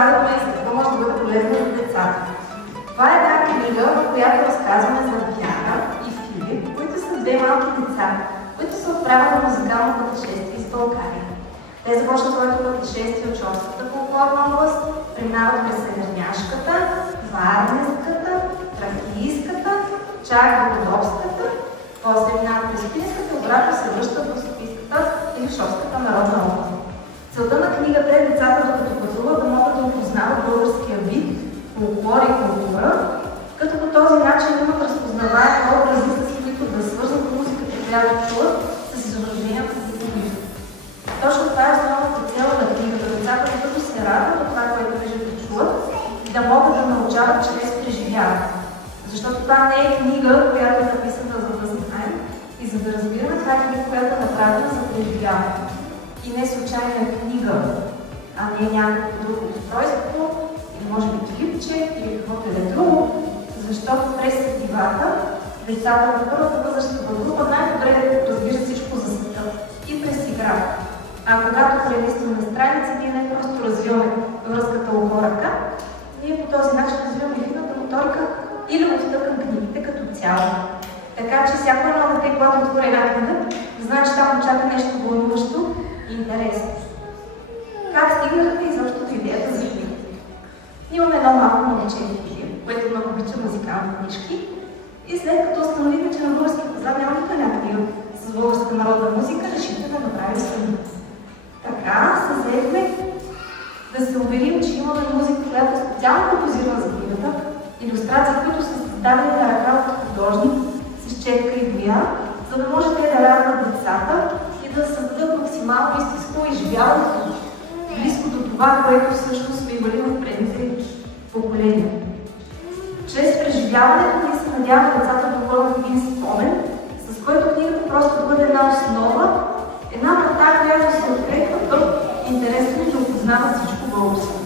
разказваме и какво може да бъде полезно за децата. Това е една книга, в която разказваме за Диана и Филип, които са две малки деца, които се отправят на музикално пътешествие из България. Те започват своето пътешествие от Шопската фолклорна област, преминават през Северняшката, Варненската, Тракийската, чак до Родопската, после минават през Пинската и обратно се връщат в Софийската или Шопската народна област. Целта на книгата е децата, докато пътуват, да могат да опознават българския вид, фолклор и култура, като по този начин имат разпознаваеми образи, с които да свързват музиката, която чуват, с изображенията за книга. Точно това е основната цел на книгата. Децата, като се радват от това, което виждат и чуват, да могат да научават чрез преживяване. Защото това не е книга, която е написана за да знаем и за да разбираме, това е книга, която е направена за преживяване. И не случайна книга, а не някакво друго устройство, или може би клипче, или каквото и да е друго, защото през сетивата децата в първата възрастова група най-добре разбират всичко за света и през игра. А когато прелистваме страници, ние не просто развиваме връзката око-ръка, ние по този начин развиваме финната моторика и любовта към книгите като цяло. Така че всяко едно дете, когато отвори една книга, да знае, че там очаква нещо вълнуващо и интересно. Как стигнахте изобщо до идеята за книга? Имаме едно малко момиче, което много обича музикални книжки, и след като установихме, че на българския пазар няма никой една книга с българска народна музика, решихме да направим сами. Така се взехме да се уверим, че имаме музика, която е специално композирана за книгата, илюстрации, които са създадени на ръка от художник с четка и боя, за да може те да радват децата и да създадат максимално истинско изживяване, близко до това, което всъщност сме имали в предните поколения. Чрез преживяването ние се надяваме децата да върнат един спомен, с който книгата просто да бъде една основа, една врата, която се открепва към интересно и да опознава всичко българско.